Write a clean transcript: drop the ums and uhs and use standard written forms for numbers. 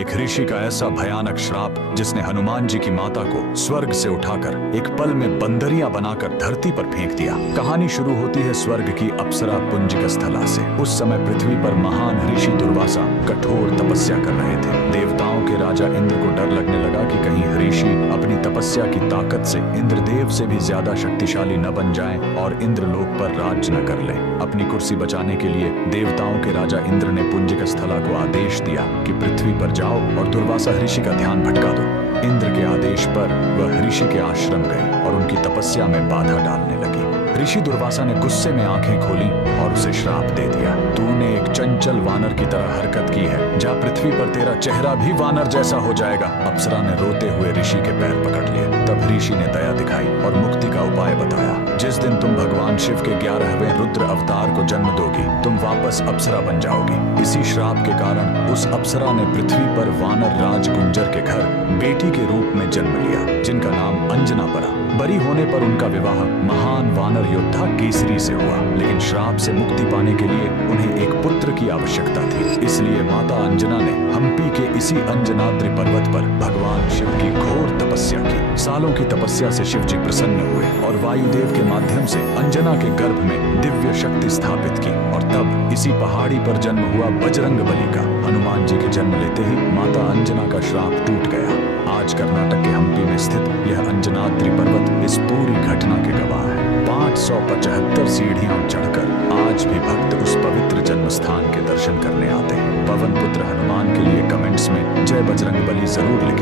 एक ऋषि का ऐसा भयानक श्राप जिसने हनुमान जी की माता को स्वर्ग से उठाकर एक पल में बंदरिया बनाकर धरती पर फेंक दिया। कहानी शुरू होती है स्वर्ग की अप्सरा पुंजिक स्थला से। उस समय पृथ्वी पर महान ऋषि दुर्वासा कठोर तपस्या कर रहे थे। देवताओं के राजा इंद्र को डर लगने लगा कि कहीं ऋषि अपनी तपस्या की ताकत से इंद्रदेव से भी ज्यादा शक्तिशाली न बन जाएं और इंद्रलोक पर राज न कर लें। अपनी कुर्सी बचाने के लिए देवताओं के राजा इंद्र ने पुंजिक स्थला को आदेश दिया कि पृथ्वी पर जाओ और दुर्वासा ऋषि का ध्यान भटका दो। इंद्र के आदेश पर वह ऋषि के आश्रम गए और उनकी तपस्या में बाधा डालने लगी। ऋषि दुर्वासा ने गुस्से में आंखें खोली और उसे श्राप दे दिया। तूने एक चंचल वानर की तरह हरकत की है, जा पृथ्वी पर तेरा चेहरा भी वानर जैसा हो जाएगा। अप्सरा ने रोते हुए ऋषि के पैर पकड़ लिए। तब ऋषि ने दया दिखाई और मुक्ति का उपाय बताया। जिस दिन तुम भगवान शिव के 11वें रुद्र अवतार को जन्म दोगी, तुम वापस अप्सरा बन जाओगी। इसी श्राप के कारण उस अप्सरा ने पृथ्वी पर वानर राज गुंजर के घर बेटी के रूप में जन्म लिया, जिनका नाम अंजना पड़ा। बरी होने पर उनका विवाह महान वानर योद्धा केसरी से हुआ, लेकिन श्राप से मुक्ति पाने के लिए उन्हें एक पुत्र की आवश्यकता थी। इसलिए माता अंजना ने हम्पी के इसी अंजनाद्रि पर्वत पर भगवान शिव की घोर तपस्या की। सालों की तपस्या से शिव जी प्रसन्न हुए और वायुदेव के माध्यम से अंजना के गर्भ में दिव्य शक्ति स्थापित की। और तब इसी पहाड़ी पर जन्म हुआ बजरंग बली का। हनुमान जी के जन्म लेते ही माता अंजना का श्राप टूट गया। आज कर्नाटक के हम्पी में स्थित यह अंजनाद्रि पर्वत इस पूरी घटना के गवाह है। 575 सीढ़ियां चढ़कर आज भी भक्त उस पवित्र जन्म स्थान के दर्शन करने आते हैं। पवन पुत्र हनुमान के लिए कमेंट्स में जय बजरंग बली जरूर लिखें।